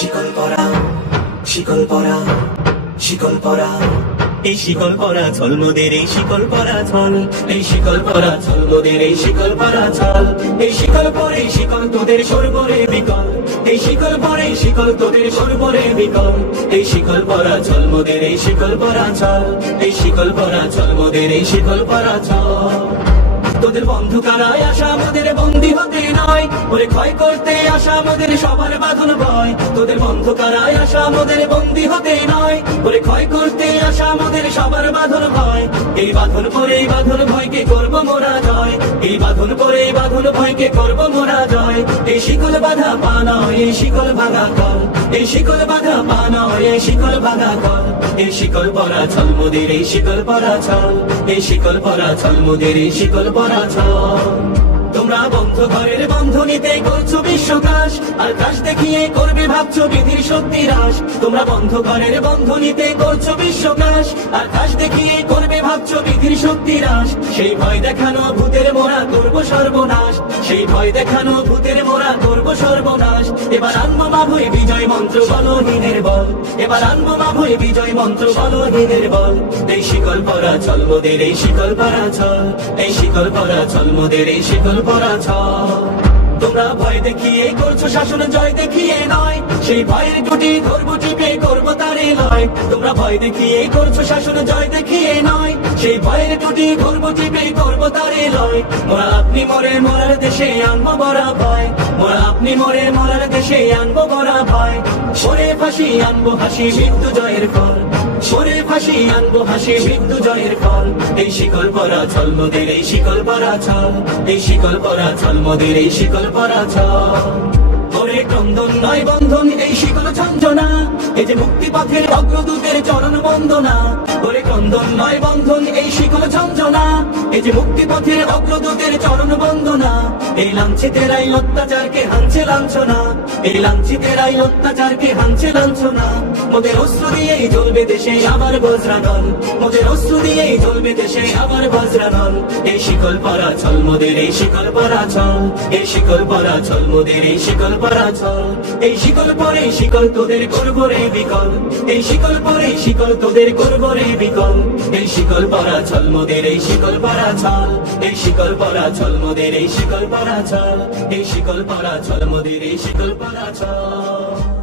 শিকল পরা, শিকল পরা, শিকল পরা, এই শিকল পরা ছল মোদের, এই শিকল পরা ছল, এই শিকল পরা ছল মোদের, এই শিকল পরা ছল, এই শিকল পরে শিকল তোদের সর্বরে বিকল, এই শিকল পরে শিকল তোদের সর্বরে বিকল, এই শিকল পরা ছল মোদের, এই শিকল পরা ছল, এই শিকল পরা ছল মোদের, এই শিকল পরা ছল। তোদের বন্ধু কারায় আসা আমাদের বন্দী হতে নয়, ওরে ক্ষয় করতে আসা আমাদের সবার বাঁধন ভয়। তোদের বন্ধু কারায় আসা আমাদের বন্দী হতে নয়, ওরে ক্ষয় করতে আসা আমাদের সবার বাঁধন ভয়। এই বাঁধন পরে এই বাঁধন ভয়কে করব মোরা জয়, এই বাঁধন পরে এই বাঁধন ভয়কে করব মোরা জয়। এই শিকল বাঁধা পা নয়, এই শিকল ভাঙা কল, এই শিকল বাঁধা পা নয়, এই শিকল ভাঙা কল, এই শিকল পরা ছল মোদের, এই শিকল পরা ছল, এই শিকল পরা ছল মোদের, এই শিকল পরা ছল। তোমরা বন্ধ ঘরের বন্ধনীতে করছো বিশ্বকাশ, আর কাশ দেখিয়ে করবে ভাবছো বিধির শক্তি হ্রাস। তোমরা বন্ধ ঘরের বন্ধনীতে করছো বিশ্বকাশ, আর কাশ দেখিয়ে করবে ভাবছো বিধির শক্তি হ্রাস। সেই ভয় দেখানো ভূতের মোরা করব সর্বনাশ, সেই ভয় দেখানো ভূতের মোরা করব সর্বনাশ। এবার আনবো বাভয়ে বিজয় মন্ত্র বলহীনের বল, এবার আনবো বাভয়ে বিজয় মন্ত্র বলহীনের বল। এই শিকল পরা ছল মোদের, এই শিকল পরা ছল, এই শিকল পরা ছল মোদের, এই শিকল পরা ছল। তোমরা ভয় দেখিয়ে করছো শাসন, জয় দেখিয়ে নয়, সেই ভয়ের টুটি ধরবো টিপে করবো তারে লয়। তোমরা ভয় দেখিয়ে করছো শাসন, জয় দেখিয়ে নয়, সেই ভয়ের টুটি ধরবো টিপে করবো তারে লয়। মোরা আপনি মরে মরার দেশে আনবো বড়া ভয়, মোরা আপনি মরে মরার দেশে আনবো বড়া ভয়। সরে ফাঁসি আনবো হাসি মৃত্যু জয়ের ফল, সরে ফাঁসি আনবো হাসি মৃত্যু জয়ের ফল। এই শিকল পরা ছল মোদের, এই শিকল পরা ছল, এই শিকল পরা ছল মোদের, এই শিকল পরা ছল। ওরে ক্রন্দন নয় বন্ধন, এই শিকল ঝঞ্ঝনা, এই যে মুক্তি পথের অগ্রদূতের চরণ বন্দনা। ওরে ক্রন্দন নয় বন্ধন, এই শিকল ঝঞ্ঝনা, এই যে মুক্তি পথের অগ্রদূতের চরণ বন্দনা। এই লাঞ্ছিতের আই অত্যাচারকে হানছে লাঞ্ছনা, এই লাঞ্ছিতের আই অত্যাচারকে হানছে লাঞ্ছনা। মোদের অস্ত্র দিয়েই জ্বলবে দেশে আবার বজ্রানল, মোদের অস্ত্র দিয়েই জ্বলবে দেশে আবার বজ্রানল। এই শিকল পরা ছল মোদের, এই শিকল পরা ছল, এই শিকল পরা ছল মোদের, এই শিকল পরা ছল। এই শিকল পরে শিকল তোদের করবো রে বিকল, এই শিকল পরে শিকল তোদের করবো রে বিকল। এই শিকল পরা ছল মোদের, এই শিকল পরা ছল, এই শিকল পরা ছল মোদের, এই শিকল পরা ছল, এই শিকল পরা ছল মোদের, এই শিকল পরা ছল।